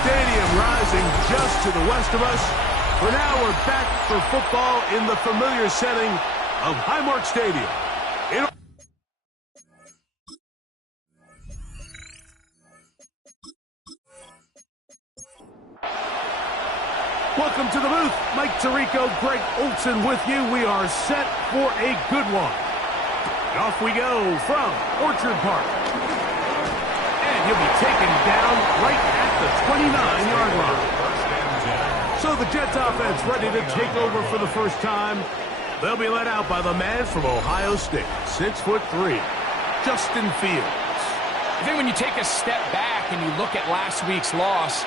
Stadium rising just to the west of us. For now, we're back for football in the familiar setting of Highmark Stadium. Welcome to the booth. Mike Tirico, Greg Olson with you. We are set for a good one. Off we go from Orchard Park. And he'll be taken down right at the 29-yard line. So the Jets offense ready to take over for the first time. They'll be led out by the man from Ohio State, 6'3", Justin Fields. I think when you take a step back and you look at last week's loss,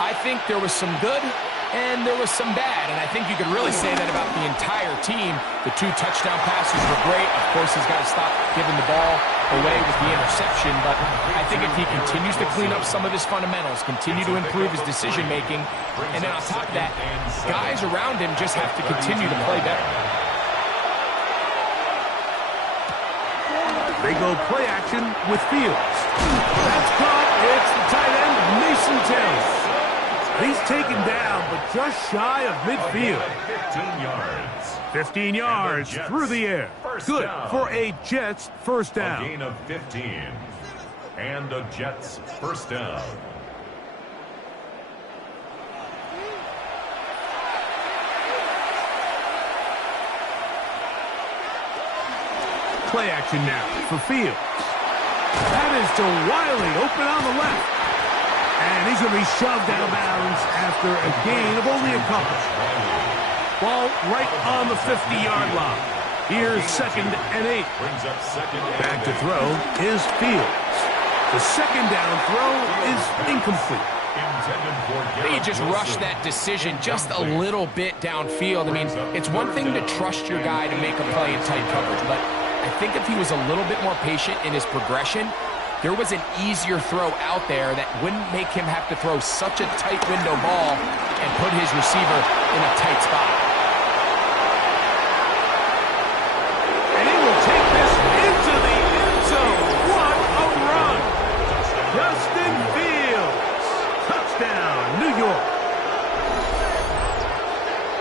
I think there was some good and there was some bad, and I think you could really say that about the entire team. The 2 touchdown passes were great. Of course, he's got to stop giving the ball away with the interception, but I think if he continues to clean up some of his fundamentals, continue to improve his decision-making, and then on top of that, guys around him just have to continue to play better. They go play action with Fields. That's caught. It's the tight end, Mason Taylor. He's taken down, but just shy of midfield. 15 yards. 15 yards through the air. Good for a Jets first down. A gain of 15. And a Jets first down. Play action now for Fields. That is to Wiley, open on the left. And he's going to be shoved out of bounds after a gain of only a couple. Ball right on the 50-yard line. Here's 2nd and 8. Back to throw is Fields. The second down throw is incomplete. He just rushed that decision just a little bit downfield. I mean, it's one thing to trust your guy to make a play in tight coverage, but I think if he was a little bit more patient in his progression, there was an easier throw out there that wouldn't make him have to throw such a tight window ball and put his receiver in a tight spot. And he will take this into the end zone. What a run! Justin Fields. Touchdown, New York.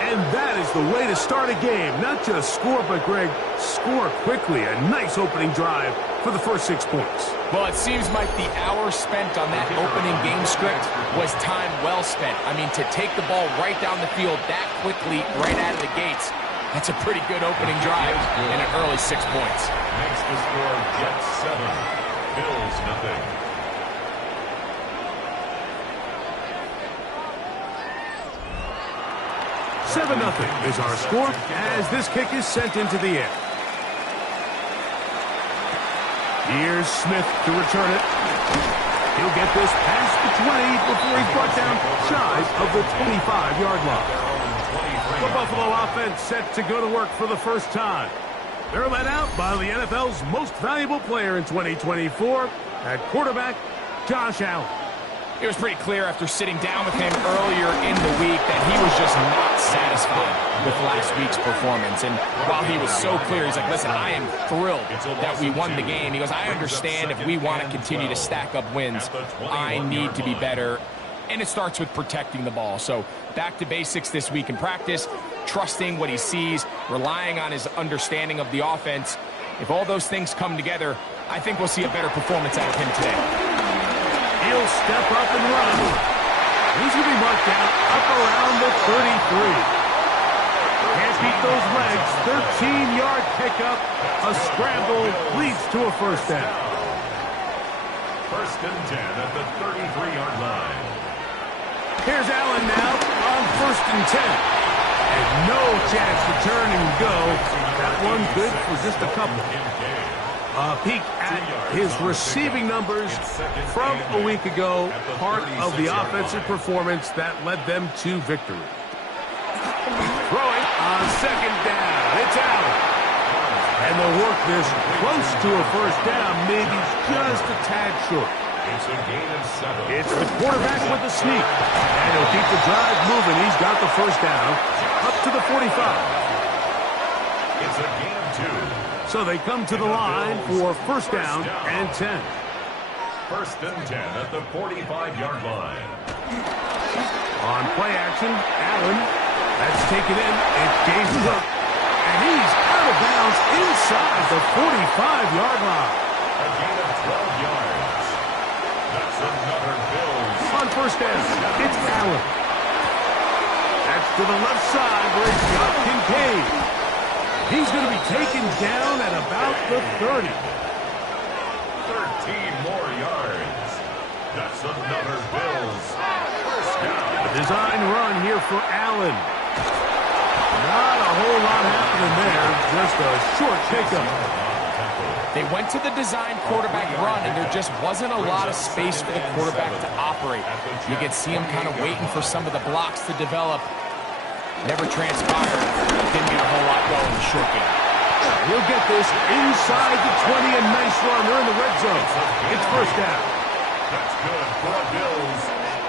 And that is the way to start a game. Not just score, but, Greg, score quickly. A nice opening drive for the first 6 points. Well, it seems like the hour spent on that opening game script was time well spent. I mean, to take the ball right down the field that quickly, right out of the gates, that's a pretty good opening drive and an early 6 points. Makes the score Jets 7, Bills nothing. $7-0 is our score as this kick is sent into the air. Here's Smith to return it. He'll get this past the 20 before he's brought down shy of the 25-yard line. The Buffalo offense set to go to work for the first time. They're led out by the NFL's most valuable player in 2024 at quarterback, Josh Allen. It was pretty clear after sitting down with him earlier in the week that he was just not satisfied with last week's performance. And while he was so clear, he's like, listen, I am thrilled that we won the game. He goes, I understand if we want to continue to stack up wins, I need to be better. And it starts with protecting the ball. So back to basics this week in practice, trusting what he sees, relying on his understanding of the offense. If all those things come together, I think we'll see a better performance out of him today. He'll step up and run. He's going to be marked out up around the 33. Can't beat those legs. 13-yard pickup. A scramble leads to a first down. 1st and 10 at the 33-yard line. Here's Allen now on 1st and 10. And no chance to turn and go. That one good for just a couple. A peek at his receiving numbers from a week ago, part of the offensive performance that led them to victory. Throwing on 2nd down, it's Allen. And they'll work this close to a first down, maybe just a tad short. It's a gain of 7. It's the quarterback with the sneak. And he'll keep the drive moving. He's got the first down up to the 45. It's a gain of 2. So they come to the line for first down and 10. 1st and 10 at the 45-yard line. On play action, Allen. That's taken in. It gazes up. And he's out of bounds inside the 45-yard line. A gain of 12 yards. That's another Bills. On first down, it's Allen. That's to the left side where he's got Kincaid. He's going to be taken down at about the 30. 13 more yards. That's another Bills. First down. A design run here for Allen. Not a whole lot happening there. Just a short pickup. They went to the design quarterback run, and there just wasn't a lot of space for the quarterback to operate. You could see him kind of waiting for some of the blocks to develop. Never transpired. Didn't get a whole lot going in the short game. He'll get this inside the 20, a nice run. They're in the red zone. It's first down. That's good for the Bills.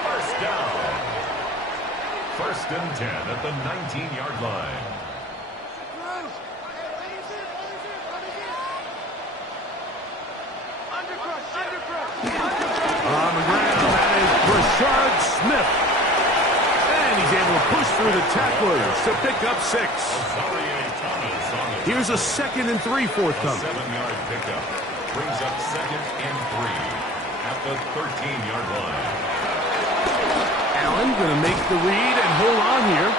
First down. First and 10 at the 19-yard line. On the ground, that is Rashard Smith. And he's able to push through the tacklers to pick up 6. Here's a 2nd and 3 forthcoming. 7-yard pickup brings up 2nd and 3 at the 13-yard line. Allen going to make the read and hold on here.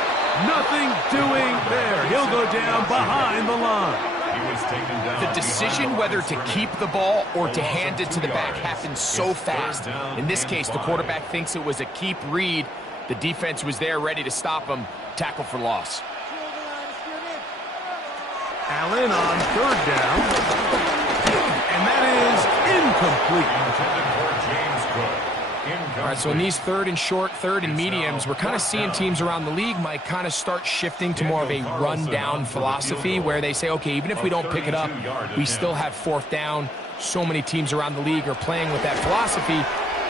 Nothing doing there. He'll go down behind the line. He was taken down. The decision whether to keep the ball or to hand it to the back happens so fast. In this case, the quarterback thinks it was a keep read. The defense was there ready to stop him. Tackle for loss. Allen on 3rd down. And that is incomplete. Intended for James Cook. All right, so in these 3rd and short, 3rd and mediums, we're kind of seeing teams around the league, Mike, kind of start shifting to more of a run-down philosophy where they say, okay, even if we don't pick it up, we still have 4th down. So many teams around the league are playing with that philosophy.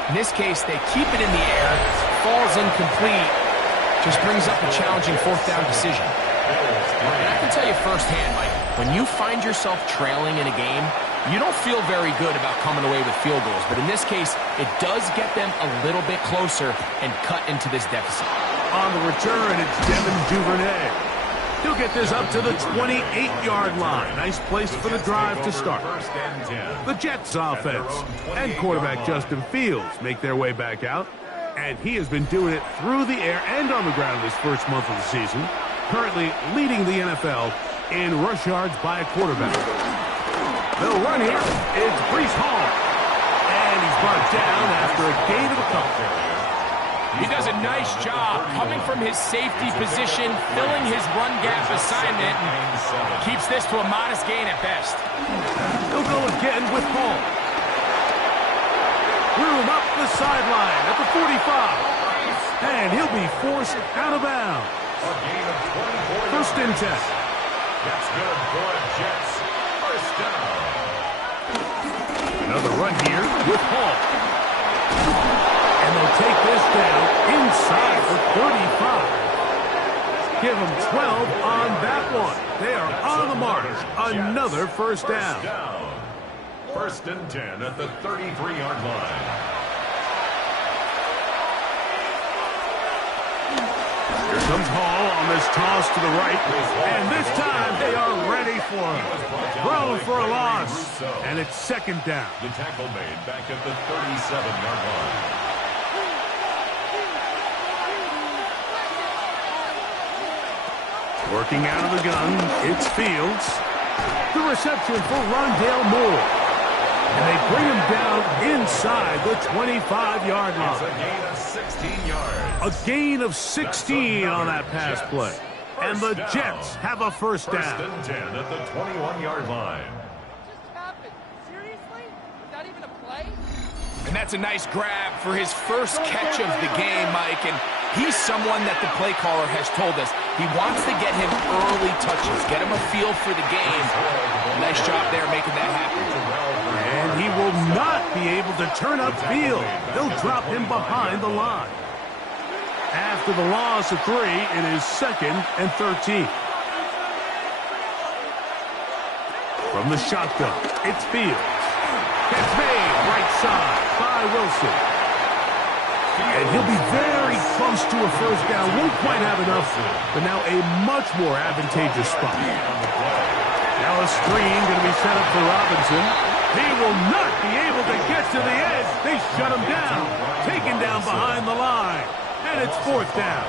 In this case, they keep it in the air, falls incomplete, just brings up a challenging 4th down decision. And I can tell you firsthand, Mike, when you find yourself trailing in a game, you don't feel very good about coming away with field goals. But in this case, it does get them a little bit closer and cut into this deficit. On the return, it's Devin Duvernay. He'll get this up to the 28-yard line. Nice place for the drive to start. The Jets offense and quarterback Justin Fields make their way back out. And he has been doing it through the air and on the ground this first month of the season. Currently leading the NFL in rush yards by a quarterback. They'll run here. It's Breece Hall. And he's brought down after a gain of a couple. He does a nice job coming from his safety position, filling his run gap assignment, and keeps this to a modest gain at best. He'll go again with Hall. Room up the sideline at the 45. And he'll be forced out of bounds. A gain of 24 First and 10. That's good for the Jets. First down. Another run here with Hall. And they'll take this down inside the 35. Give them 12 on that one. They are on the march. Another first down. First and 10 at the 33-yard line. Here comes Hall on this toss to the right. And this time they are ready for him. Thrown for a loss. And it's second down. The tackle made back at the 37-yard line. Working out of the gun, it's Fields. The reception for Rondale Moore. And they bring him down inside the 25-yard line. It's a gain of 16 yards. A gain of 16 on that pass play. And the Jets have a first down. First and 10 at the 21-yard line. What just happened? Seriously? Was that even a play? And that's a nice grab for his first catch of the game, Mike. And he's someone that the play caller has told us he wants to get him early touches, get him a feel for the game. Nice job there making that happen. And he will not be able to turn upfield. They'll drop him behind the line. After the loss of 3, it is 2nd and 13. From the shotgun, it's Fields. It's made right side by Wilson. And he'll be very close to a first down. Won't quite have enough, but now a much more advantageous spot. Now a screen going to be set up for Robinson. He will not be able to get to the edge. They shut him down. Taken down behind the line. And it's fourth down.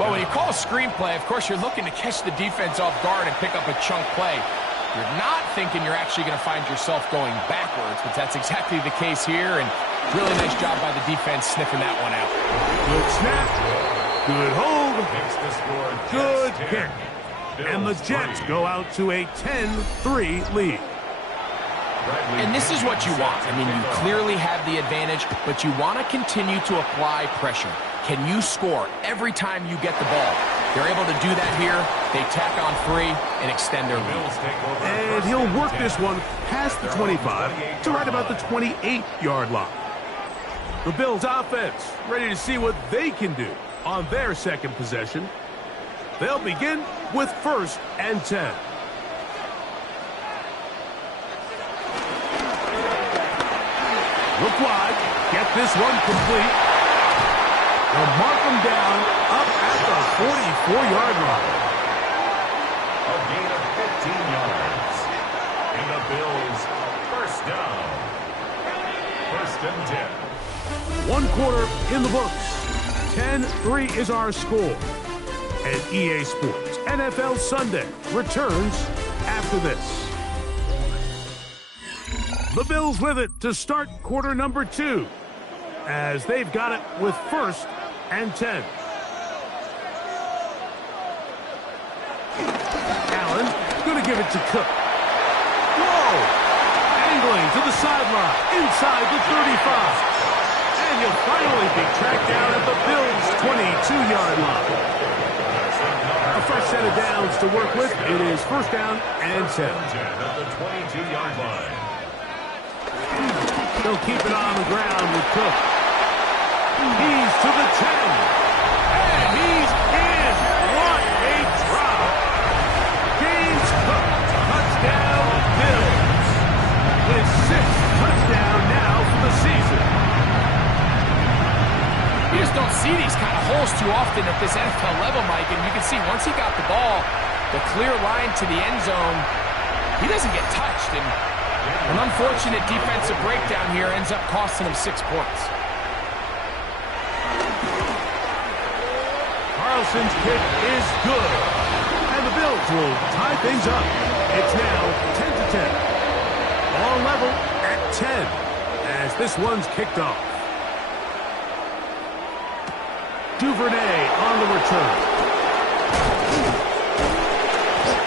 Well, when you call a screenplay, of course, you're looking to catch the defense off guard and pick up a chunk play. You're not thinking you're actually going to find yourself going backwards, but that's exactly the case here, and really nice job by the defense sniffing that one out. Good snap, good hold, good kick. And the Jets go out to a 10-3 lead. And this is what you want. I mean, you clearly have the advantage, but you want to continue to apply pressure. Can you score every time you get the ball? They're able to do that here. They tack on 3 and extend their lead. And he'll work this one past the 25 to right about the 28-yard line. The Bills offense ready to see what they can do on their second possession. They'll begin with 1st and 10. Look wide. Get this one complete. They'll mark them down up at the 44-yard line. A gain of 15 yards. And the Bills first down. 1st and 10. 1 quarter in the books. 10-3 is our score. And EA Sports NFL Sunday returns after this. The Bills with it to start quarter number 2, as they've got it with 1st and 10. Allen going to give it to Cook. Whoa! Angling to the sideline, inside the 35. And you'll finally be tracked down at the Bills' 22-yard line. A fresh set of downs to work with. It is 1st down and 10. At the 22-yard line. They'll keep it on the ground with Cook. He's to the 10. And he's in. What a drop. James Cook, touchdown Bills. His 6th touchdown now for the season. You just don't see these kind of holes too often at this NFL level, Mike, and you can see once he got the ball, the clear line to the end zone, he doesn't get touched, and an unfortunate defensive breakdown here ends up costing him 6 points. Carlson's kick is good. And the Bills will tie things up. It's now 10-10. All level at 10 as this one's kicked off. Duvernay on the return.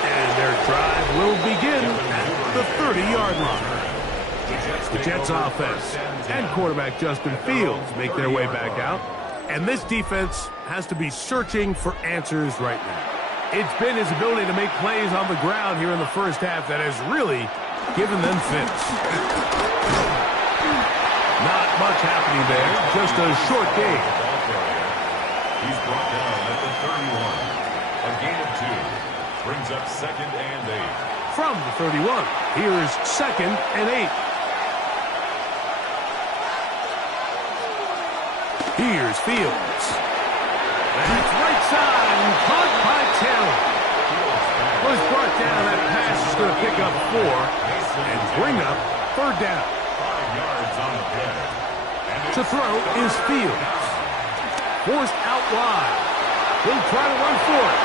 And their drive will begin at the 30-yard line. The Jets offense and quarterback Justin Fields make their way back out. And this defense has to be searching for answers right now. It's been his ability to make plays on the ground here in the first half that has really given them fits. Not much happening there, just a short game. He's brought down at the 31. A gain of 2. Brings up 2nd and 8. From the 31, here's 2nd and 8. Here's Fields. That's right side and caught by Taylor. Was brought down. That pass is going to pick up 4 and bring up 3rd down. 5 yards on the play. To throw is Fields. Forced out wide. He'll try to run for it.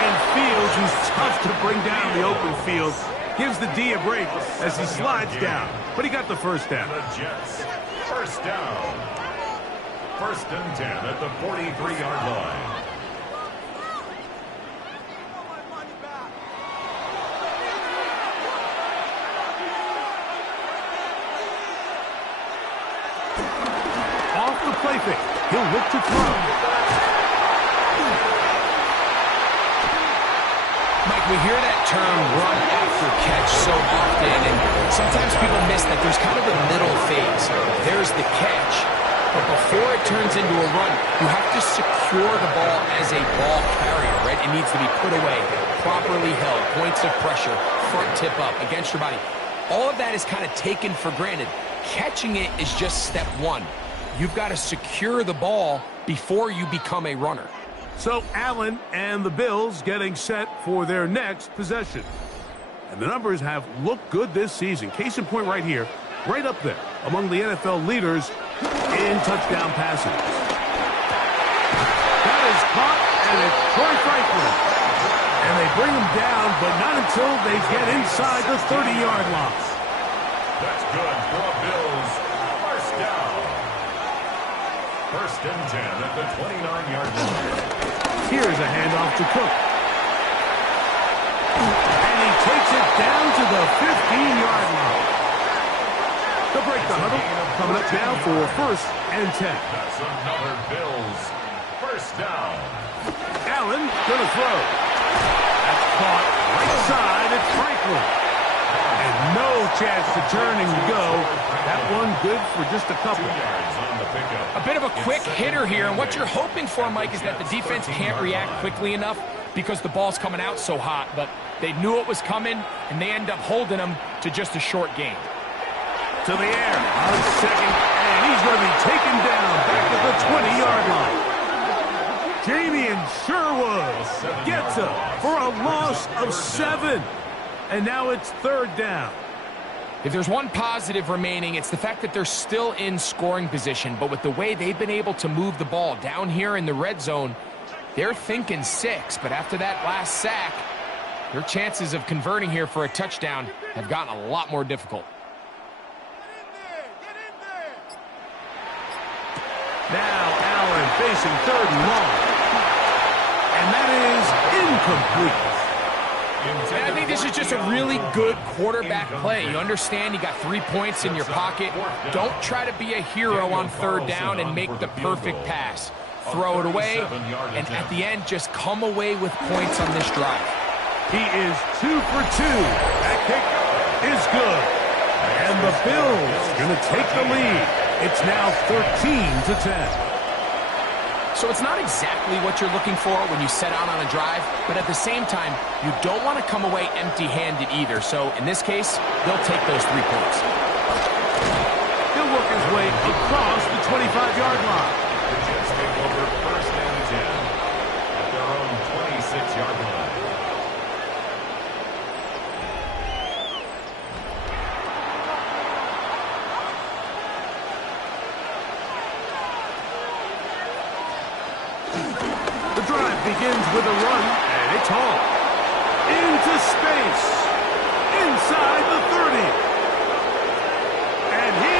And Fields, who's tough to bring down the open field, gives the D a break as he slides down. But he got the first down. The Jets, first down. 1st and 10 at the 43-yard line. Off the play fake. He'll look to throw. Mike, we hear that term run after catch so often, and sometimes people miss that there's kind of a middle phase. There's the catch, but before it turns into a run, you have to secure the ball as a ball carrier, right? It needs to be put away, properly held, points of pressure, front tip up against your body. All of that is kind of taken for granted. Catching it is just step 1. You've got to secure the ball before you become a runner. So Allen and the Bills getting set for their next possession. And the numbers have looked good this season. Case in point right here, right up there among the NFL leaders in touchdown passes. That is caught, and it's Troy Franklin. And they bring him down, but not until they get inside the 30-yard line. That's good for the Bills. First down. First and 10 at the 29-yard line. Here's a handoff to Cook. And he takes it down to the 15-yard line. They'll break the huddle. Coming up now for first and 10. That's another Bills. First down. Allen gonna throw. That's caught right side. It's Franklin. And no chance to turn and go. That one good for just a couple. 2 yards on the pickup. A bit of a quick hitter here, and what you're hoping for, Mike, is that the defense can't react quickly enough because the ball's coming out so hot, but they knew it was coming, and they end up holding them to just a short gain. To the air on second, and he's going to be taken down back at the 20-yard line. Damian Sherwood gets him for a loss of 7. And now it's third down. If there's one positive remaining, it's the fact that they're still in scoring position, but with the way they've been able to move the ball down here in the red zone, they're thinking 6, but after that last sack, their chances of converting here for a touchdown have gotten a lot more difficult. Now Allen facing third and long. And that is incomplete. And I think this is just a really good quarterback play. You understand you got 3 points in your pocket. Don't try to be a hero on third down and make the perfect pass. Throw it away, and at the end, just come away with points on this drive. He is 2 for 2. That kick is good. And the Bills going to take the lead. It's now 13-10. So it's not exactly what you're looking for when you set out on a drive, but at the same time, you don't want to come away empty-handed either. So in this case, they'll take those 3 points. He'll work his way across the 25-yard line. The Jets take over first and 10 at their own 26-yard line. Begins with a run, and it's home. Into space. Inside the 30. And he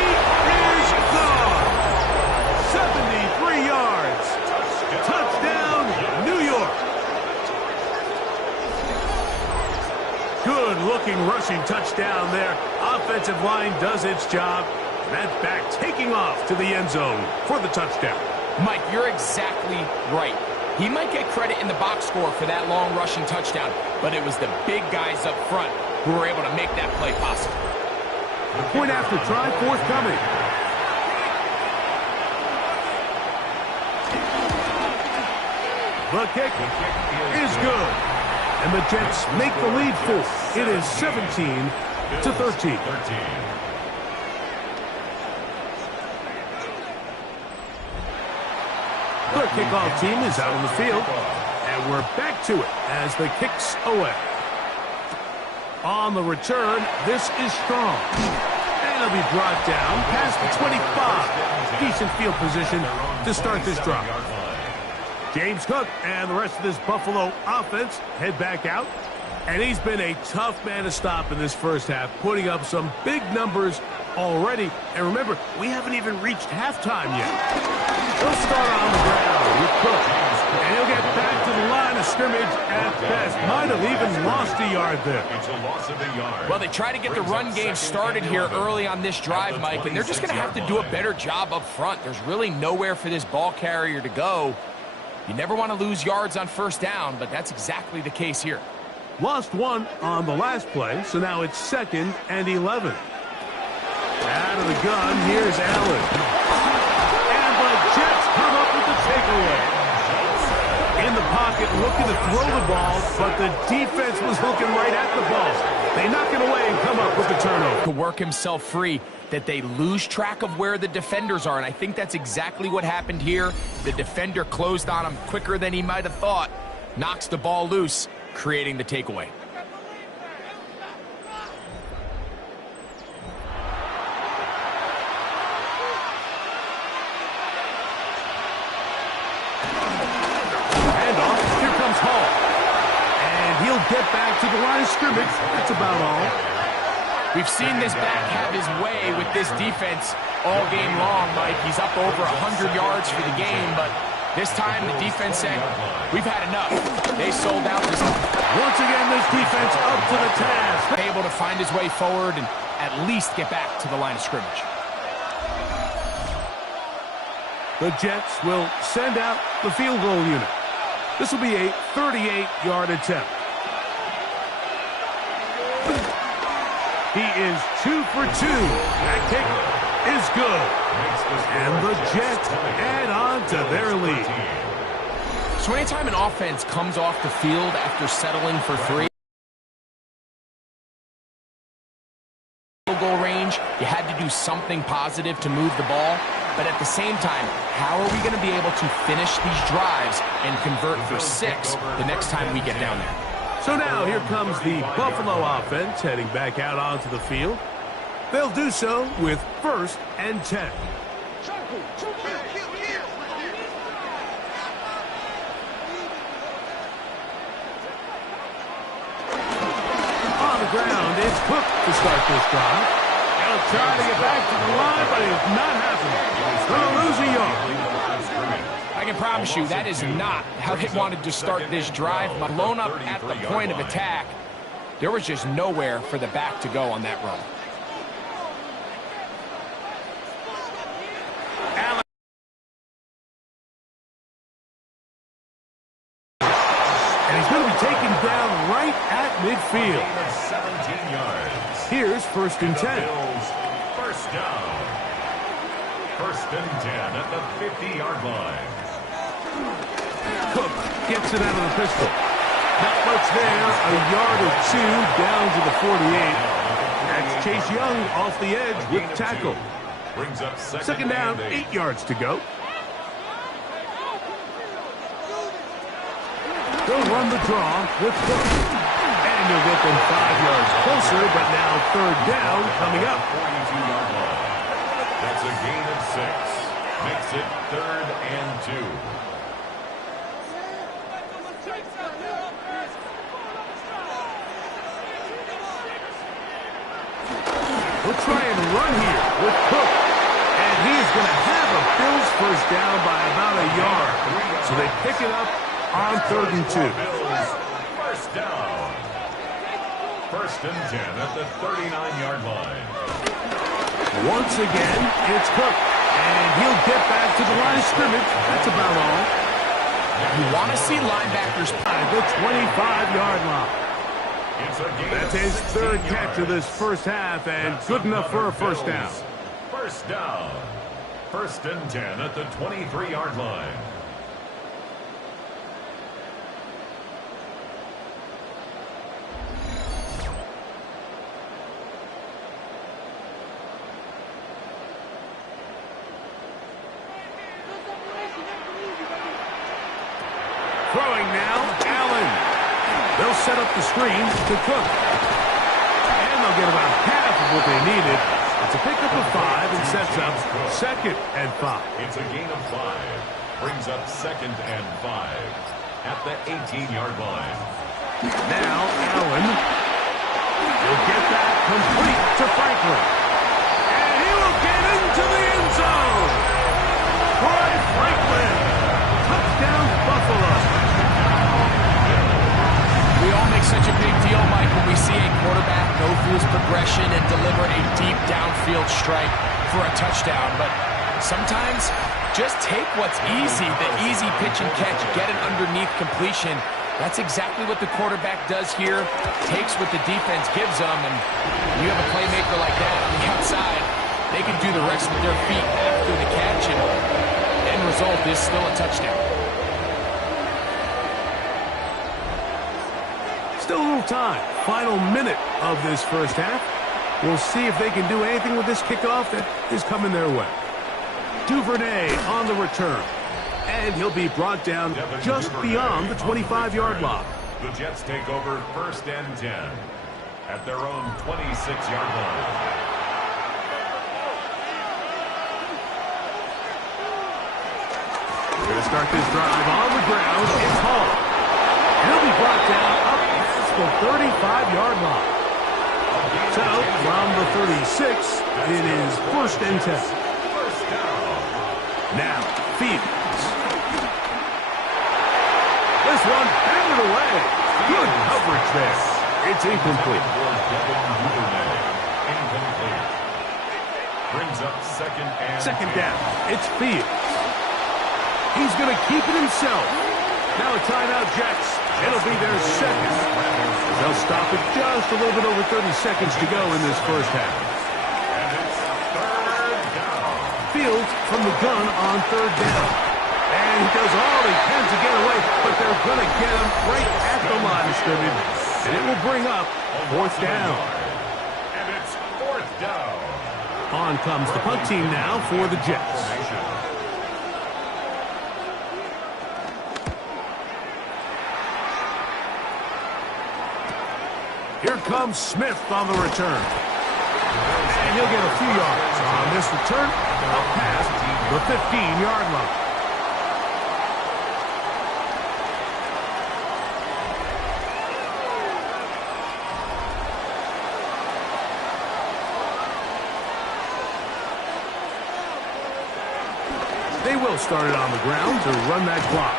is gone. 73 yards. Touchdown, New York. Good-looking rushing touchdown there. Offensive line does its job. And that back taking off to the end zone for the touchdown. Mike, you're exactly right. He might get credit in the box score for that long rushing touchdown, but it was the big guys up front who were able to make that play possible. Point after try forthcoming. The kick is good. And the Jets make the lead 4. It is 17-13. The kickoff team is out on the field, and we're back to it as the kick's away. On the return, this is strong. And it'll be brought down past the 25. Decent field position to start this drive. James Cook and the rest of this Buffalo offense head back out. And he's been a tough man to stop in this first half, putting up some big numbers already. And remember, we haven't even reached halftime yet. He'll start on the ground with Cook. And he'll get back to the line of scrimmage at best. Might have even lost a yard there. It's a loss of a yard. Well, they try to get the run game started here early on this drive, Mike, and they're just going to have to do a better job up front. There's really nowhere for this ball carrier to go. You never want to lose yards on first down, but that's exactly the case here. Lost 1 on the last play, so now it's 2nd and 11. Out of the gun, here's Allen. And the Jets come up with the takeaway. In the pocket. pocket looking to throw the ball, but the defense was looking right at the ball. They knock it away and come up with the turnover. To work himself free, that they lose track of where the defenders are, and I think that's exactly what happened here. The defender closed on him quicker than he might have thought, knocks the ball loose, creating the takeaway. Get back to the line of scrimmage. That's about all. We've seen this back have his way with this defense all game long, Mike. He's up over 100 yards for the game, but this time the defense said, we've had enough. They sold out this. Once again, this defense up to the task. Able to find his way forward and at least get back to the line of scrimmage. The Jets will send out the field goal unit. This will be a 38-yard attempt. He is 2 for 2. That kick is good. And the Jets add on to their lead. So anytime an offense comes off the field after settling for 3, field goal range, you had to do something positive to move the ball. But at the same time, how are we going to be able to finish these drives and convert for 6 the next time we get down there? So now here comes the Buffalo offense heading back out onto the field. They'll do so with 1st and 10. On the ground, it's Cook to start this drive. He'll try to get back to the line, but it's not happening. Going to lose a yard. I can promise you that is not how they wanted to start this drive. Blown up at the point of attack. There was just nowhere for the back to go on that run. Allen. And he's going to be taken down right at midfield. 17 yards. Here's 1st and 10. First down. 1st and 10 at the 50-yard line. Cook gets it out of the pistol. Not much there. A yard or 2 down to the 48. That's Chase Young off the edge with tackle. Brings up second down, 8 yards to go. They'll run the draw with Cook. And you'll get them 5 yards closer, but now 3rd down coming up. 42-yard line. That's a gain of 6. Makes it 3rd and 2. We'll try and run here with Cook. And he's going to have a Bills 1st down by about a yard. So they pick it up on 3rd and 2. Bills 1st down. 1st and 10 at the 39-yard line. Once again, it's Cook. And he'll get back to the line of scrimmage. That's about all. You want to see linebackers At the 25-yard line. That's his 3rd catch of this 1st half, and good enough for a 1st down. 1st down. 1st and 10 at the 23-yard line. Throwing now, Allen. They'll set up the screen to Cook. And they'll get about half of what they needed. It's a pickup of 5 and sets up 2nd and 5. It's a gain of 5. Brings up 2nd and 5 at the 18-yard line. Now Allen will get that complete to Franklin. And he will get into the end zone. Troy Franklin. Touchdown Buffalo. We all make such a big deal, Mike, when we see a quarterback go through his progression and deliver a deep downfield strike for a touchdown. But sometimes just take what's easy, the easy pitch and catch, get an underneath completion. That's exactly what the quarterback does here, takes what the defense gives them, and you have a playmaker like that on the outside, they can do the rest with their feet after the catch, and end result is still a touchdown. Still a little time. Final minute of this first half. We'll see if they can do anything with this kickoff that is coming their way. Duvernay on the return. And he'll be brought down just beyond the 25-yard line. The Jets take over 1st and 10 at their own 26-yard line. We're going to start this drive on the ground. It's Hall. He'll be brought down up past the 35-yard line. So, from the 36, it is 1st and 10. First down. Now, Fields. This one handed away. Good coverage there. It's incomplete. Incomplete. Brings up second down. It's Fields. He's going to keep it himself. Now a timeout, Jets. It'll be their second. They'll stop it just a little bit over 30 seconds to go in this first half. And it's 3rd down. Fields from the gun on 3rd down. And he does all he can to get away, but they're going to get him right at the line of scrimmage. And it will bring up 4th down. And it's 4th down. On comes the punt team now for the Jets. Here comes Smith on the return. And he'll get a few yards on this return up past the 15-yard line. They will start it on the ground to run that clock.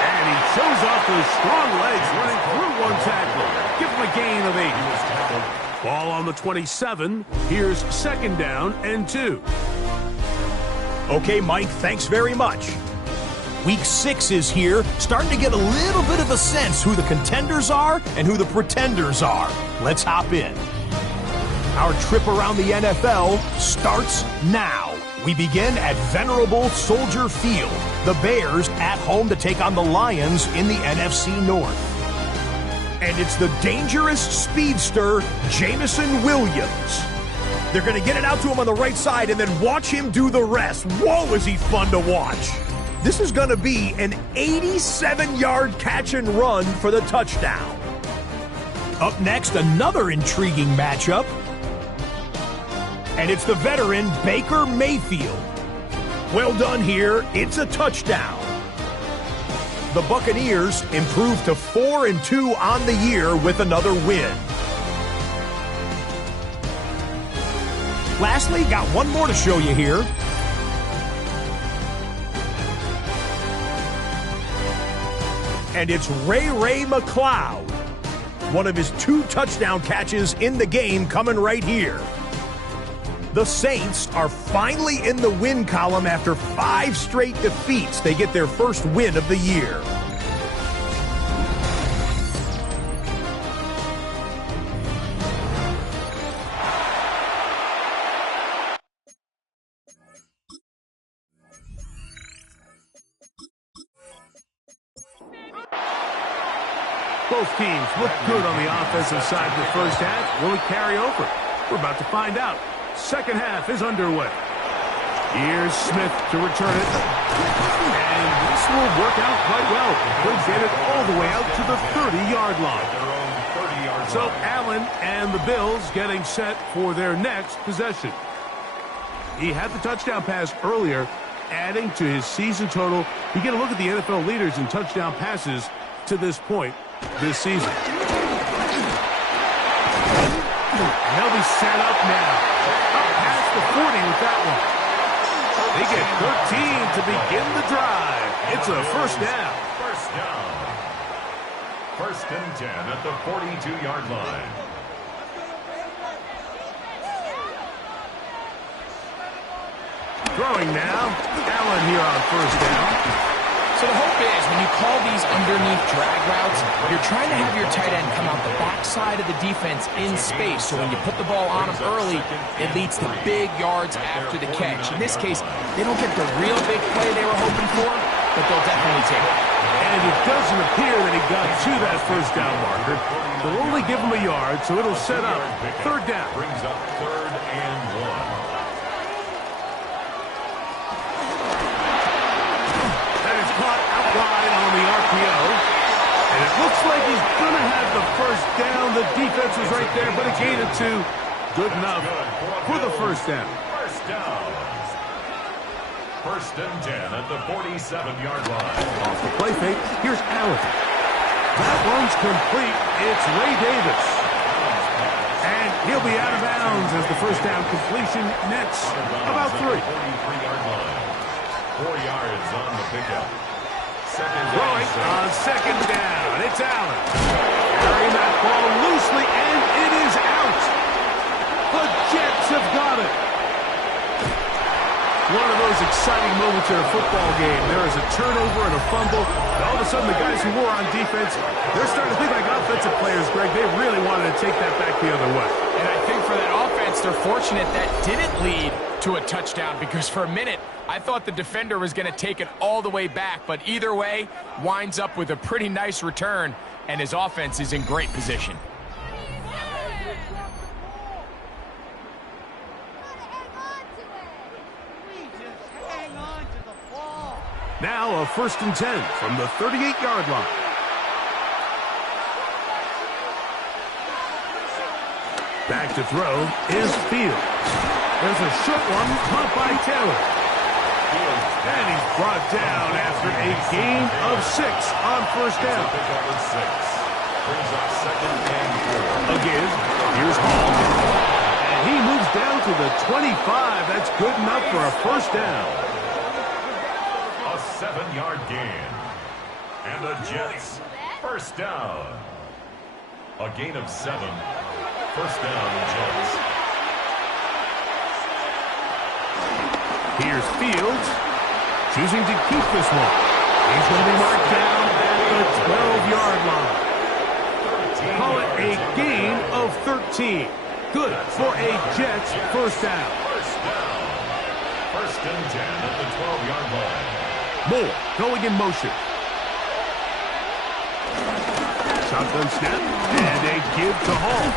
And he shows off those strong legs running through one tackle. Give him a gain of 8. Ball on the 27. Here's 2nd down and 2. Okay, Mike, thanks very much. Week 6 is here, starting to get a little bit of a sense who the contenders are and who the pretenders are. Let's hop in. Our trip around the NFL starts now. We begin at venerable Soldier Field. The Bears at home to take on the Lions in the NFC North. And it's the dangerous speedster, Jameson Williams. They're going to get it out to him on the right side and then watch him do the rest. Whoa, is he fun to watch. This is going to be an 87-yard catch and run for the touchdown. Up next, another intriguing matchup. And it's the veteran Baker Mayfield. Well done here. It's a touchdown. The Buccaneers improve to 4-2 on the year with another win. Lastly, got one more to show you here. And it's Ray McCloud. One of his 2 touchdown catches in the game coming right here. The Saints are finally in the win column after 5 straight defeats. They get their first win of the year. Both teams look good on the offensive side of the first half. Will it carry over? We're about to find out. Second half is underway. Here's Smith to return it. And this will work out quite well. He'll get it all the way out to the 30-yard line. So Allen and the Bills getting set for their next possession. He had the touchdown pass earlier, adding to his season total. You get a look at the NFL leaders in touchdown passes to this point this season. And he'll be set up now. Up past the 40 with that one. They get 13 to begin the drive. It's a first down. First down. 1st and 10 at the 42-yard line. Throwing now. Allen here on 1st down. So the hope is when you call these underneath drag routes, you're trying to have your tight end come out the backside of the defense in space. So when you put the ball on him early, it leads to big yards after the catch. In this case, they don't get the real big play they were hoping for, but they'll definitely take it. And it doesn't appear that he got to that first down marker. They'll only give him a yard, so it'll set up third down. Brings up 3rd and 1. That is caught out wide on the RPO. And it looks like he's going to have the first down. The defense was right there, but a gain of 2. Good enough for the first down. First down. 1st and 10 at the 47-yard line. Off the play fake, here's Allen. That one's complete. It's Ray Davis. And he'll be out of bounds as the first down completion nets about 3. 43-yard line. 4 yards on the pickup. Throwing on second down. It's Allen. Carrying that ball loosely, and it is out. The Jets have got it. One of those exciting moments in a football game. There is a turnover and a fumble. And all of a sudden, the guys who were on defense, they're starting to think like offensive players, Greg. They really wanted to take that back the other way. And I think for that offense, they're fortunate that didn't lead to a touchdown, because for a minute, I thought the defender was going to take it all the way back. But either way, winds up with a pretty nice return, and his offense is in great position. Now a 1st and 10 from the 38-yard line. Back to throw is Fields. There's a short one caught by Taylor. And he's brought down after a gain of 6 on first down. Brings up 2nd and 4. Again, here's Hall. And he moves down to the 25. That's good enough for a first down. 7-yard gain. And the Jets, first down. A gain of 7. First down, Jets. Here's Fields, choosing to keep this one. He's going to be marked down at the 12-yard line. Call it a gain of 13. Good for a Jets first down. First down. 1st and 10 at the 12-yard line. Moore going in motion. Shotgun snap, and a give to Hall.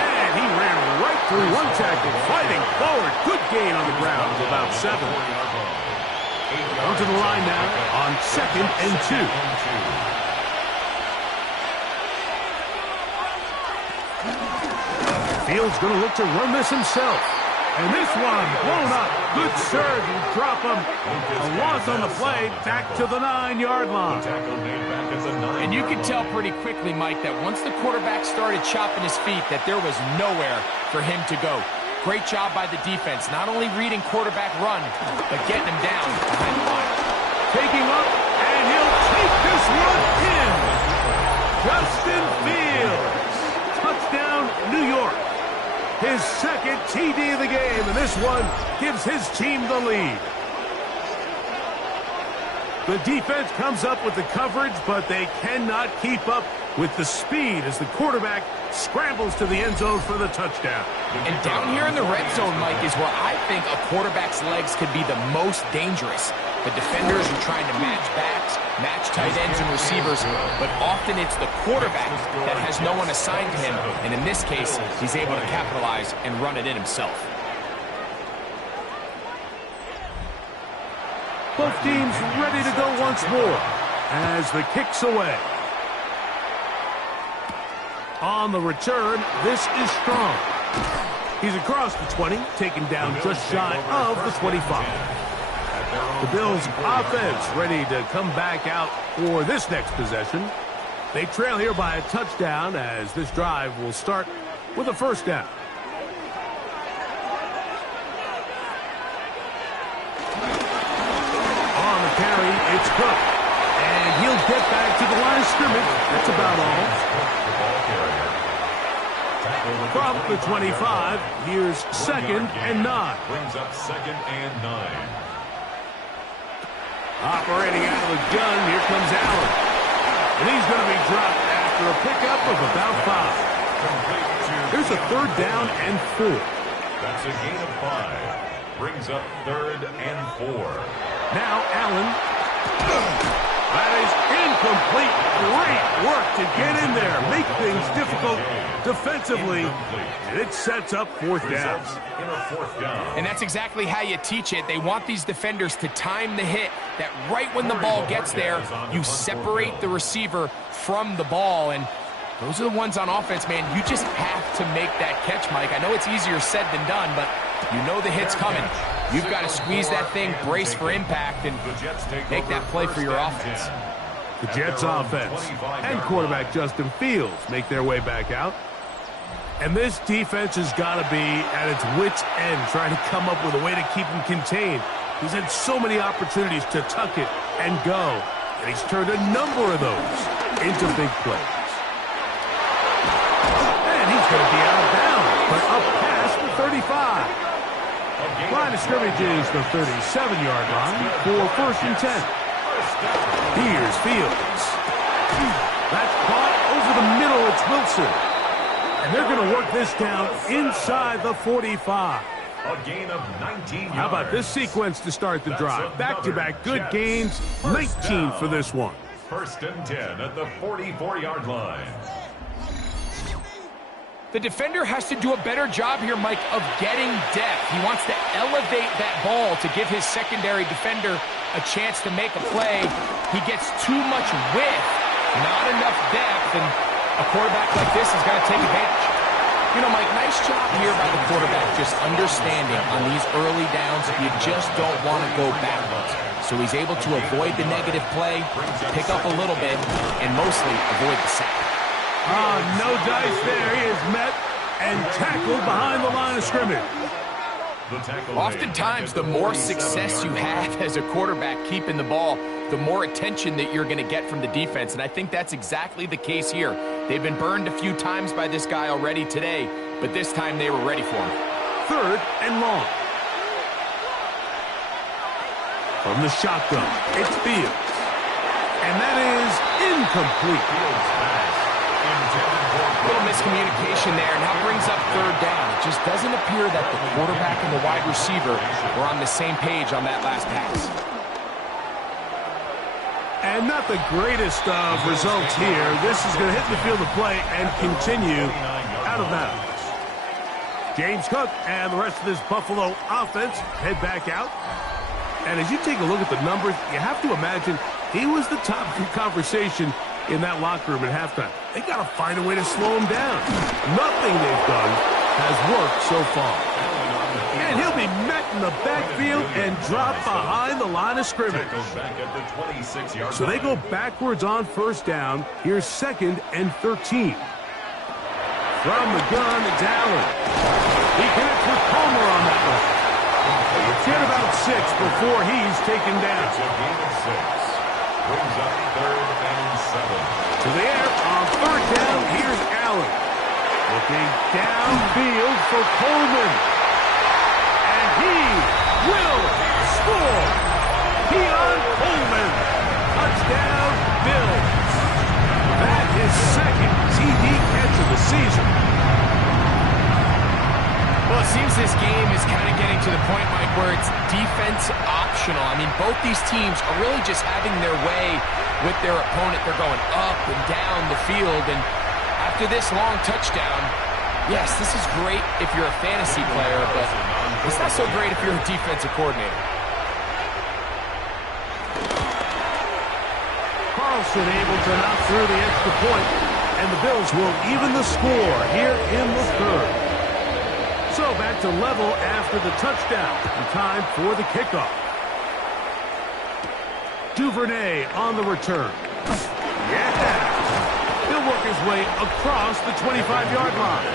And he ran right through one tackle, fighting forward. Good gain on the ground of about 7. Onto the line now on 2nd and 2. Fields going to look to run this himself. And this one blown up. Good surge and drop him. A loss on the play, back to the 9-yard line. And you could tell pretty quickly, Mike, that once the quarterback started chopping his feet, that there was nowhere for him to go. Great job by the defense, not only reading quarterback run, but getting him down behind the line. Taking up, and he'll take this one in. Justin Fields. Touchdown, New York. His 2nd TD of the game, and this one gives his team the lead. The defense comes up with the coverage, but they cannot keep up with the speed as the quarterback scrambles to the end zone for the touchdown. And down here in the red zone, Mike, is where I think a quarterback's legs could be the most dangerous. The defenders are trying to match backs, match tight ends and receivers, but often it's the quarterback that has no one assigned to him, and in this case, he's able to capitalize and run it in himself. Both teams ready to go once more as the kick's away. On the return, this is Strong. He's across the 20, taken down just shy of the 25. The Bills' offense ready to come back out for this next possession. They trail here by a touchdown as this drive will start with a first down. On the carry, it's Cook. And he'll get back to the line of scrimmage. That's about all. From the 25, here's 2nd and 9. Brings up 2nd and 9. Operating out of the gun, here comes Allen. And he's going to be dropped after a pickup of about 5. Here's a 3rd down and 4. That's a gain of 5. Brings up 3rd and 4. Now Allen That is incomplete. Great work to get in there, make things difficult defensively, and it sets up fourth down. And that's exactly how you teach it. They want these defenders to time the hit, that right when the ball gets there, you separate the receiver from the ball. And those are the ones on offense, man. You just have to make that catch, Mike. I know it's easier said than done, but you know the hit's coming. You've got to squeeze that thing, brace for impact, and make that play for your offense. The Jets offense and quarterback Justin Fields make their way back out. And this defense has got to be at its wits' end, trying to come up with a way to keep him contained. He's had so many opportunities to tuck it and go, and he's turned a number of those into big plays. And he's going to be out of bounds, but up past the 35. Line of scrimmage is the 37-yard line for 1st and 10. Here's Fields. That's caught over the middle. It's Wilson. And they're going to work this down inside the 45. A gain of 19 yards. How about this sequence to start the drive? Back-to-back good gains. 19 for this one. 1st and 10 at the 44-yard line. The defender has to do a better job here, Mike, of getting depth. He wants to elevate that ball to give his secondary defender a chance to make a play. He gets too much width, not enough depth, and a quarterback like this is going to take advantage. You know, Mike, nice job here by the quarterback, just understanding on these early downs, you just don't want to go backwards. So he's able to avoid the negative play, pick up a little bit, and mostly avoid the sack. No dice there. He is met and tackled behind the line of scrimmage. Oftentimes, the more success you have as a quarterback keeping the ball, the more attention that you're going to get from the defense, and I think that's exactly the case here. They've been burned a few times by this guy already today, but this time they were ready for him. 3rd and long. From the shotgun, it's Fields. And that is incomplete. A little miscommunication there, and that brings up 3rd down. It just doesn't appear that the quarterback and the wide receiver were on the same page on that last pass. And not the greatest of results here. This is going to hit the field of play and continue out of bounds. James Cook and the rest of this Buffalo offense head back out. And as you take a look at the numbers, you have to imagine he was the top conversation in that locker room at halftime. They got to find a way to slow him down. Nothing they've done has worked so far. And he'll be met in the backfield and dropped behind the line of scrimmage. So they go backwards on 1st down. Here's 2nd and 13. From the gun, it's Allen. He connects with Palmer on that one. It's hit about 6 before he's taken down. Brings up 3rd and 7. To the air on 3rd down. Here's Allen. Looking downfield for Coleman. And he will score. Keon Coleman. Touchdown, Bills. That is 2nd TD catch of the season. Well, it seems this game is kind of getting to the point, Mike, where it's defense optional. I mean, both these teams are really just having their way with their opponent. They're going up and down the field, and after this long touchdown, yes, this is great if you're a fantasy player, but it's not so great if you're a defensive coordinator. Carlson able to knock through the extra point, and the Bills will even the score here in the 3rd. So back to level after the touchdown. And time for the kickoff. Duvernay on the return. Yeah! He'll work his way across the 25-yard line.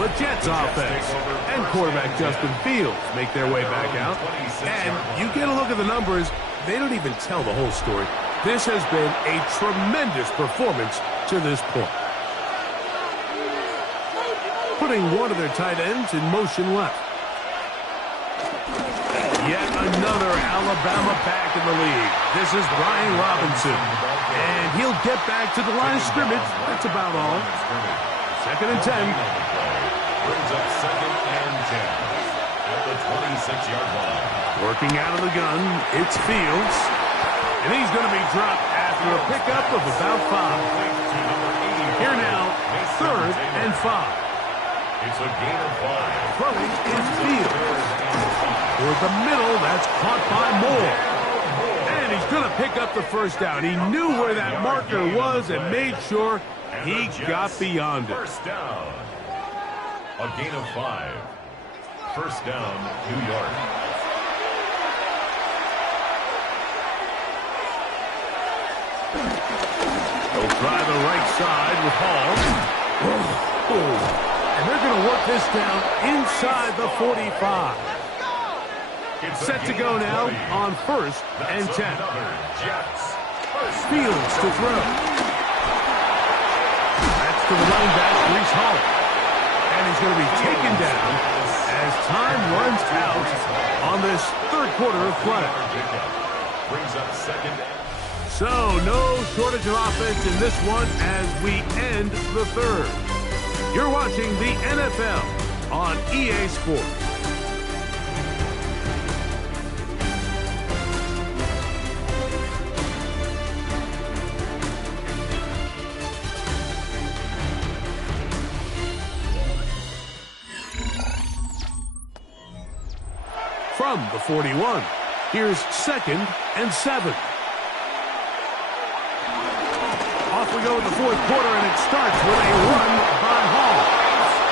The Jets offense and quarterback Justin Fields make their way back out. And you get a look at the numbers, they don't even tell the whole story. This has been a tremendous performance to this point. Putting one of their tight ends in motion left. Yet another Alabama back in the league. This is Brian Robinson. And he'll get back to the line of scrimmage. That's about all. 2nd and 10. Brings up 2nd and 10 at the 26-yard line. Working out of the gun, it's Fields. And he's going to be dropped after a pickup of about 5. Here now, 3rd and 5. It's a gain of 5. Throwing is Fields. Toward the middle, that's caught by Moore. And he's going to pick up the first down. He knew where that marker was and made sure he got beyond it. First down. A gain of 5. First down, New York. They'll try the right side with Hall. And they're going to work this down inside the 45. Set to go now on 1st and 10. Fields to throw. That's to the running back, Breece Hall. And he's going to be taken down as time runs out on this 3rd quarter of play. Brings up 2nd. So no shortage of offense in this one as we end the 3rd. You're watching the NFL on EA Sports. From the 41, here's 2nd and 7. Off we go in the 4th quarter, and it starts with a run by Hall.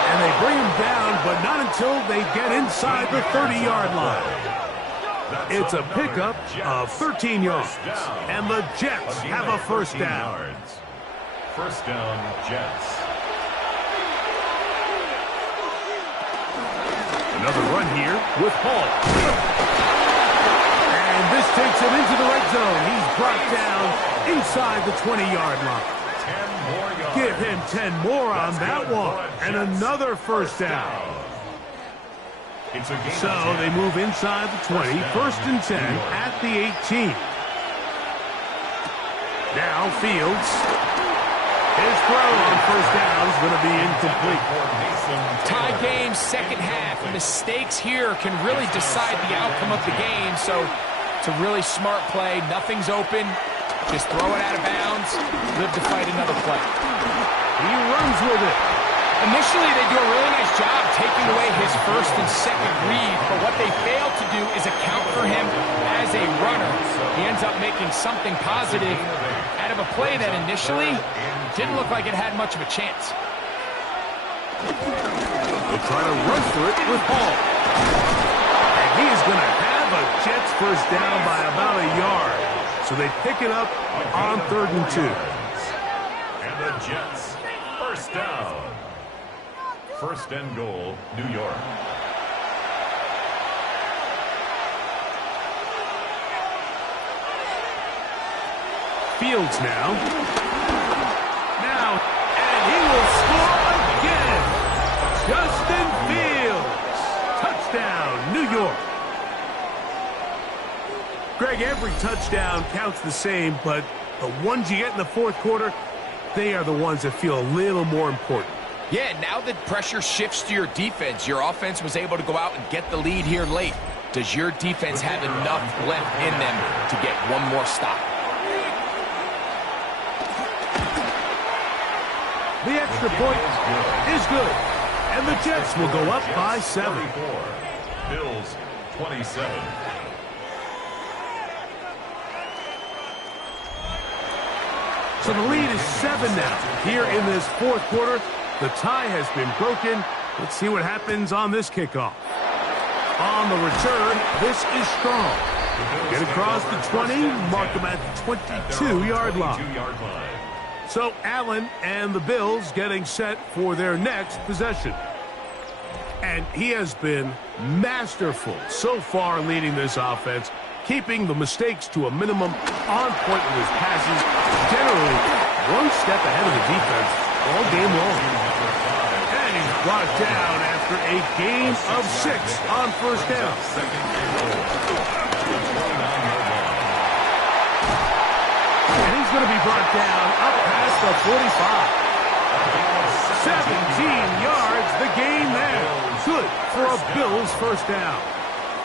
And they bring him down, but not until they get inside the 30-yard line. It's a pickup of 13 yards, and the Jets have a first down. First down, Jets. Another run here with Hall. And this takes him into the red zone. He's brought down inside the 20-yard line. 10 more yards. Give him 10 more on that one. And another first down. So they move inside the 20. 1st and 10 at the 18. Now Fields. His throw on first down is going to be incomplete. Tie game, 2nd half. Mistakes here can really decide the outcome of the game. So it's a really smart play. Nothing's open. Just throw it out of bounds. Live to fight another play. He runs with it. Initially, they do a really nice job taking away his 1st and 2nd read, but what they fail to do is account for him as a runner. He ends up making something positive out of a play that initially didn't look like it had much of a chance. They'll try to run for it with Hall. And he is going to have a Jets first down by about a yard. So they pick it up on 3rd and 2. And the Jets, first down. 1st and goal, New York. Fields now. And he will score again. Justin Fields. Touchdown, New York. Greg, every touchdown counts the same, but the ones you get in the 4th quarter, they are the ones that feel a little more important. Yeah, now that pressure shifts to your defense, your offense was able to go out and get the lead here late. Does your defense have enough left in them to get one more stop? The extra point is good, and the Jets will go up by 7. 44. Bills, 27. So the lead is 7 now. Here in this 4th quarter, the tie has been broken. Let's see what happens on this kickoff. On the return, this is strong. Get across the 20, mark them at the 22-yard line. So Allen and the Bills getting set for their next possession. And he has been masterful so far leading this offense, keeping the mistakes to a minimum, on point with his passes, generally one step ahead of the defense all game long. And he's brought down after a gain of 6 on first down. And he's going to be brought down up past the 45. 17 yards, the gain there. Good for a Bills first down.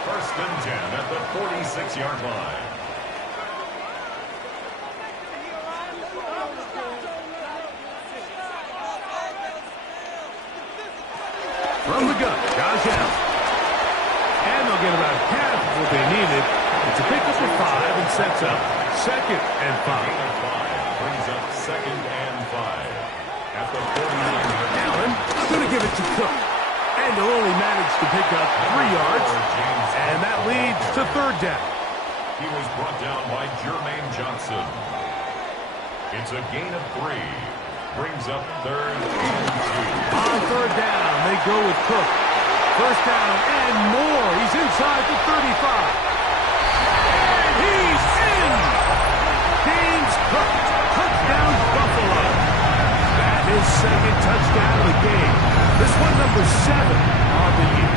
1st and 10 at the 46-yard line. From the gun, Josh Allen. And they'll get about half of what they needed. It's a pickup of 5 and sets up 2nd and 5. Brings up 2nd and 5. At the 49. Allen going to give it to Cook. And he'll only manage to pick up 3 yards. And that leads to 3rd down. He was brought down by Jermaine Johnson. It's a gain of 3. Brings up 3rd and 2. On 3rd down, they go with Cook. 1st down and more. He's inside the 35. And he's in! James Cook, touchdown Buffalo. That is 2nd touchdown of the game. This one number 7 on the year.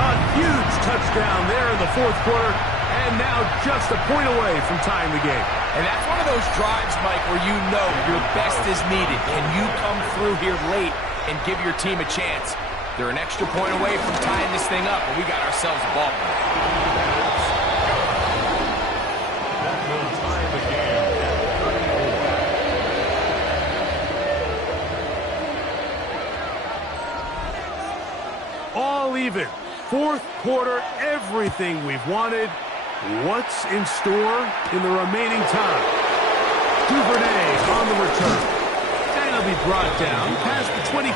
A huge touchdown there in the 4th quarter. And now just a point away from tying the game. And that's one of those drives, Mike, where you know your best is needed. Can you come through here late and give your team a chance? They're an extra point away from tying this thing up, but we got ourselves a ball game. That will tie the game at 34. All even. 4th quarter, everything we've wanted. What's in store in the remaining time? Duvernay on the return. And he'll be brought down past the 25.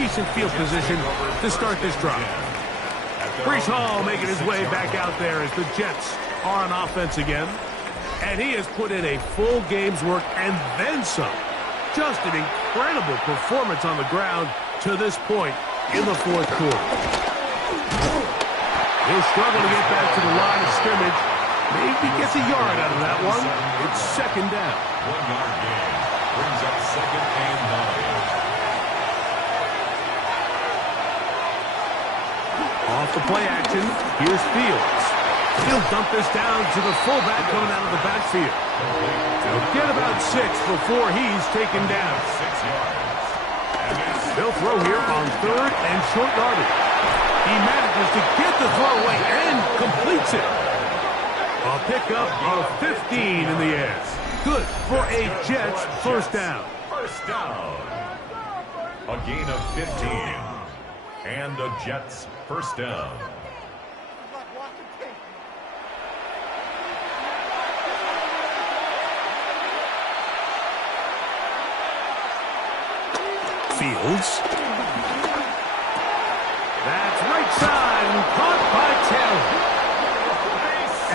Decent field position to start this drive. Breece Hall making his way back out there as the Jets are on offense again. And he has put in a full game's work and then some. Just an incredible performance on the ground to this point in the 4th quarter. He'll struggle to get back to the line of scrimmage. Maybe gets a yard out of that one. It's 2nd down. 1-yard gain. Brings up 2nd and 9. Off the play action, here's Fields. He'll dump this down to the fullback coming out of the backfield. He'll get about 6 before he's taken down. 6 yards. They'll throw here on 3rd and short yardage. He manages to get the throw away and completes it. A pickup of 15 in the air. Good for a Jets 1st down. 1st down. A gain of 15. And the Jets 1st down. Fields. That's right side and caught by Taylor.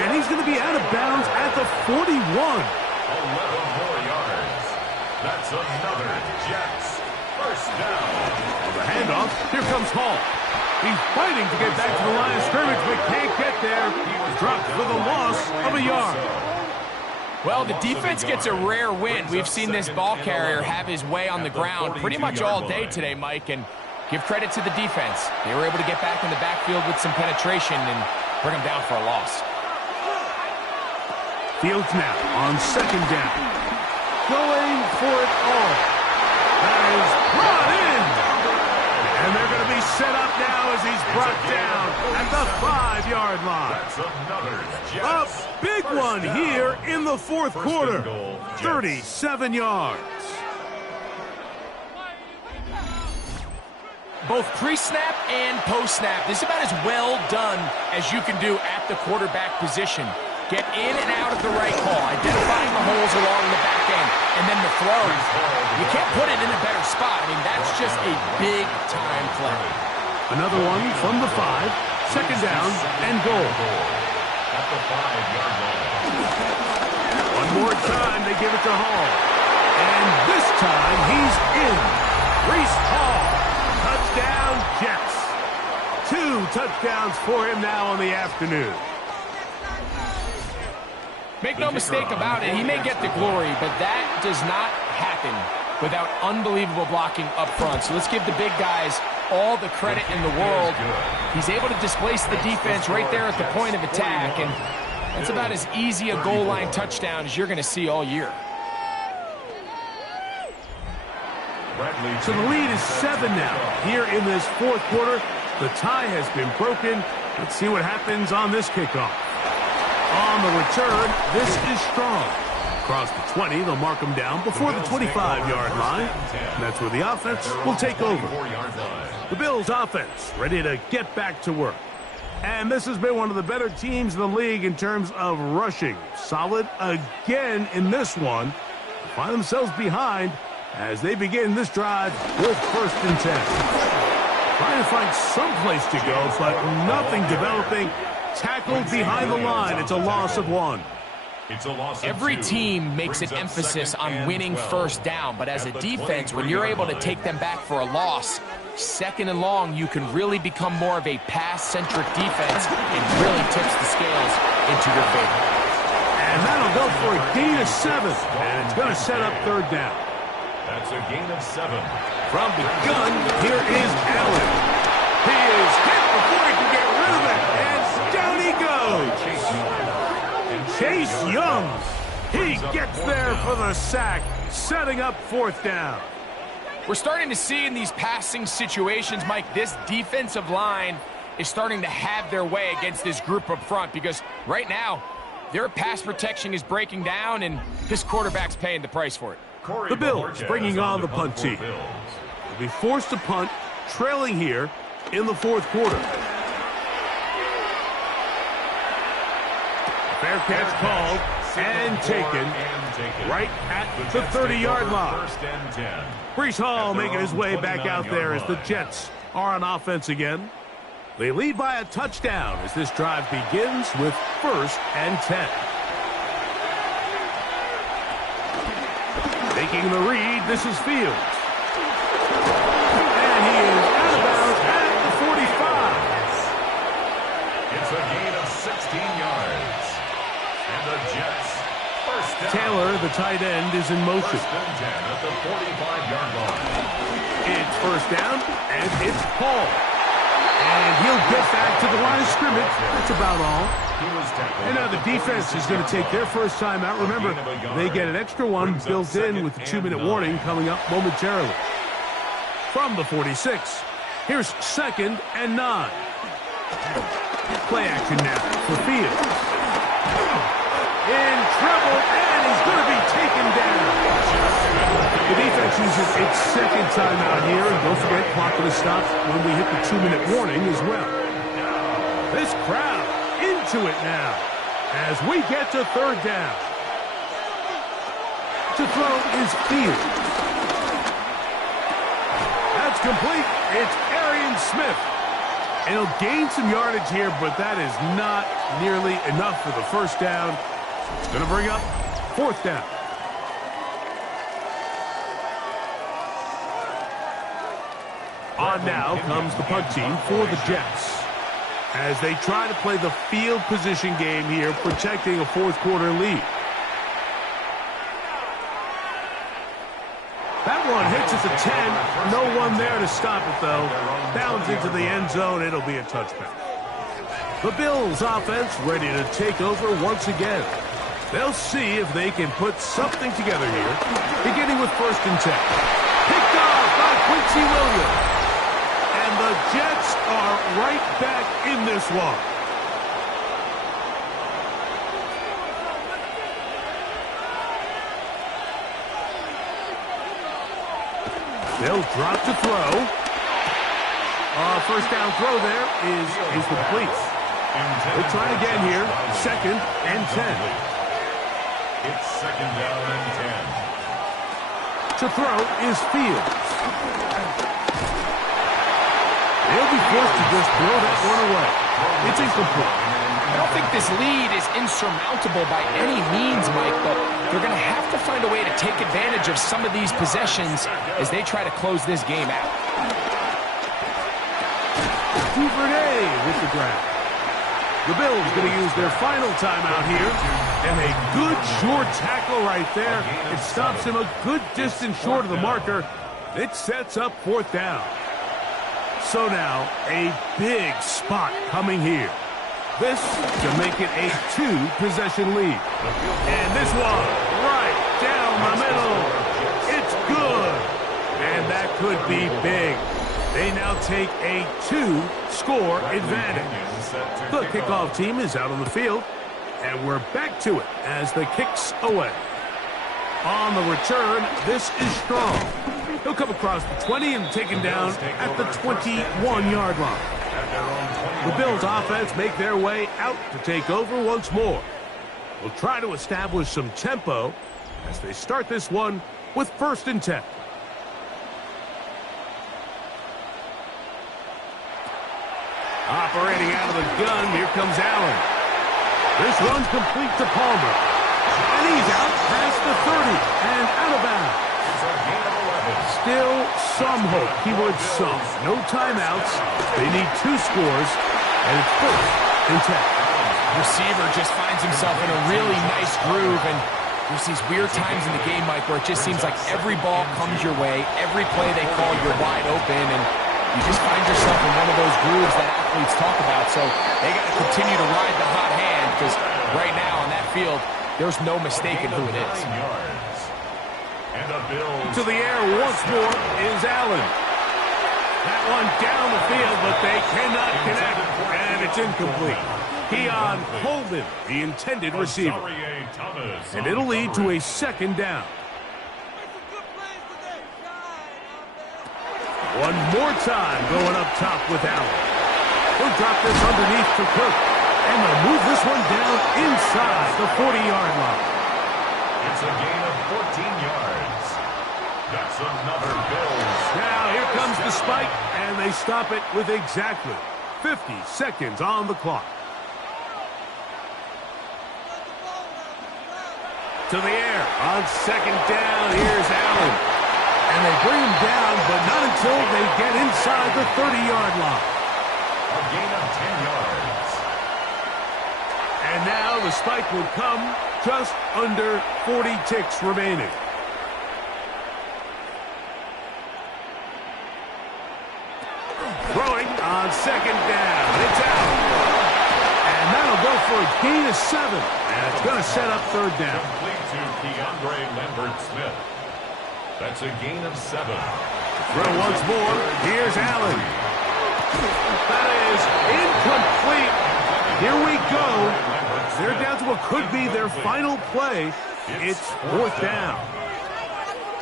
And he's going to be out of bounds at the 41. 11 more yards. That's another Jets 1st down. On the handoff, here comes Hall. He's fighting to get back to the line of scrimmage, but can't get there. He's dropped for the loss of a yard. Well, the defense gets a rare win. We've seen this ball carrier have his way on the ground pretty much all day today, Mike, and give credit to the defense. They were able to get back in the backfield with some penetration and bring them down for a loss. Fields now on 2nd down. Going for it all. That is brought in. And they're going to be set up now as he's brought down at the 5-yard line. That's another A Jets big one here in the 4th quarter. 37 yards. Both pre-snap and post-snap, this is about as well done as you can do at the quarterback position. Get in and out of the right call, identifying the holes along the back end, and then the throw. You can't put it in a better spot. I mean, that's just a big-time play. Another one from the 5, 2nd down and goal. At the 5-yard line. One more time, they give it to Hall. And this time, he's in. Breece Hall. Touchdown, Jets. 2 touchdowns for him now on the afternoon. Make no mistake about it, he may get the glory, but that does not happen without unbelievable blocking up front. So let's give the big guys all the credit in the world. He's able to displace the defense right there at the point of attack, and that's about as easy a goal line touchdown as you're going to see all year. So the lead is 7 now. Here in this 4th quarter, the tie has been broken. Let's see what happens on this kickoff. On the return, this is Strong. Across the 20, they'll mark them down before the 25-yard line. And that's where the offense will take over. The Bills offense ready to get back to work. And this has been one of the better teams in the league in terms of rushing. Solid again in this one. They find themselves behind as they begin this drive with 1st and 10. Trying to find some place to go, but nothing developing. Tackled behind the line. It's a loss of 1. Every team makes an emphasis on winning 1st down, but as a defense, when you're able to take them back for a loss, 2nd and long, you can really become more of a pass-centric defense and really tips the scales into your favor. And that'll go for a gain of 7, and it's going to set up 3rd down. That's a gain of 7. From the gun, here is Allen. He is hit before he can get rid of it, and down he goes. Chase Young, he gets there for the sack, setting up 4th down. We're starting to see in these passing situations, Mike, this defensive line is starting to have their way against this group up front because right now, their pass protection is breaking down and this quarterback's paying the price for it. The Bills bringing on the punt team. They'll be forced to punt, trailing here in the 4th quarter. Fair catch called and taken right at the 30-yard line. Breece Hall making his way back out there as the Jets are on offense again. They lead by a touchdown as this drive begins with 1st and 10. Taking the read, this is Fields. And he is out of bounds at the 45. It's a gain of 16 yards. And the Jets, 1st down. Taylor, the tight end, is in motion. 1st and 10 at the 45-yard line. It's 1st down, and it's Paul. And he'll get back to the line of scrimmage. That's about all. And now the defense is going to take their 1st time out. Remember, they get an extra one built in with the 2-minute warning coming up momentarily. From the 46, here's 2nd and 9. Play action now for Fields. In trouble, and he's going to be taken down. The defense uses its 2nd timeout here, and don't forget, clock going to stop when we hit the 2-minute warning as well. This crowd into it now as we get to 3rd down. To throw is Fields. That's complete. It's Arian Smith. And he'll gain some yardage here, but that is not nearly enough for the 1st down. It's going to bring up 4th down. On now comes the punt team for the Jets as they try to play the field position game here, protecting a 4th quarter lead. That one hits at the 10. No one there to stop it, though. Bounds into the end zone. It'll be a touchback. The Bills offense ready to take over once again. They'll see if they can put something together here, beginning with 1st and 10. Picked off by Quincy Williams. And the Jets are right back in this one. They'll drop to throw. 1st down throw there is complete. They'll try again here. 2nd and 10. It's 2nd down and 10. To throw is Fields. They'll be forced to just throw that one away. It's incomplete. I don't think this lead is insurmountable by any means, Mike, but they're going to have to find a way to take advantage of some of these possessions as they try to close this game out. Duvernay with the grab. The Bills going to use their final timeout here. And a good short tackle right there. It stops him a good distance short of the marker. It sets up 4th down. So now, a big spot coming here. This to make it a 2-possession lead. And this one, right down the middle. It's good. And that could be big. They now take a 2-score advantage. The kickoff team is out on the field. And we're back to it as the kick's away. On the return, this is Strong. He'll come across the 20 and taken down at the 21-yard line. The Bills offense make their way out to take over once more. We'll try to establish some tempo as they start this one with 1st and 10. Operating out of the gun, here comes Allen. This one's complete to Palmer. And he's out past the 30 and out of bounds. Still some hope, keyword some. No timeouts. They need 2 scores, and it's 1st and 10. Receiver just finds himself in a really nice groove, and there's these weird times in the game, Mike, where it just seems like every ball comes your way, every play they call, you're wide open, and you just find yourself in one of those grooves that athletes talk about. So they got to continue to ride the hot hand, because right now on that field, there's no mistaking who it is. To the air once more is Allen. That one down the field, but they cannot connect, and it's incomplete. Keon Coleman, the intended receiver. And it'll lead to a 2nd down. One more time going up top with Allen. He'll drop this underneath to Cook. And they'll move this one down inside the 40-yard line. It's a gain of 14 yards. That's another Bills. Now here comes the spike, and they stop it with exactly 50 seconds on the clock. To the air on 2nd down. Here's Allen. And they bring him down, but not until they get inside the 30-yard line. A gain of 10 yards. And now the spike will come just under 40 ticks remaining. Throwing on 2nd down. It's out. And that'll go for a gain of 7. And it's going to set up 3rd down. Complete to Keandre Lambert-Smith. That's a gain of 7. Throw once more. Here's Allen. That is incomplete. Here we go. They're down to what could be their final play. It's 4th down.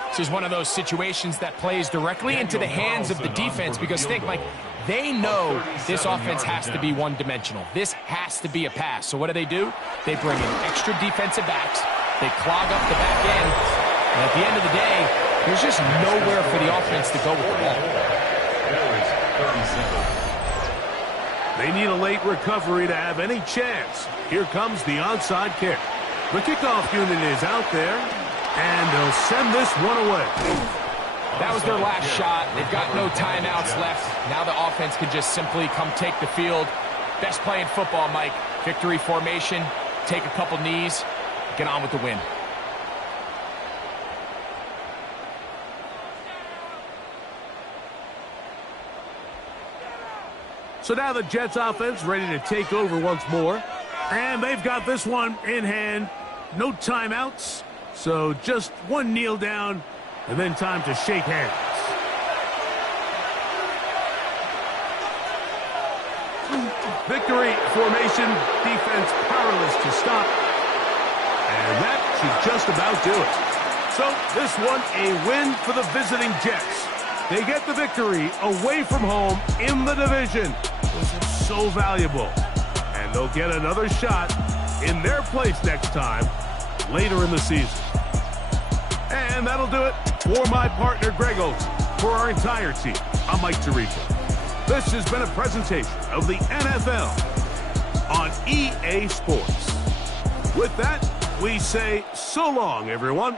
This is one of those situations that plays directly into the hands of the defense, because think, like, they know this offense has to be one-dimensional. This has to be a pass. So what do? They bring in extra defensive backs. They clog up the back end. And at the end of the day, there's just nowhere for the offense to go with the ball. They need a late recovery to have any chance. Here comes the onside kick. The kickoff unit is out there, and they'll send this one away. That was their last shot. They've got no timeouts left. Now the offense can just simply come take the field. Best play in football, Mike. Victory formation, take a couple knees, get on with the win. So now the Jets offense ready to take over once more. And they've got this one in hand. No timeouts. So just one kneel down and then time to shake hands. Victory formation, defense powerless to stop. And that should just about do it. So this one a win for the visiting Jets. They get the victory away from home in the division. This is so valuable. And they'll get another shot in their place next time later in the season. And that'll do it for my partner, Greg Olsen. For our entire team, I'm Mike Tirico. This has been a presentation of the NFL on EA Sports. With that, we say so long, everyone.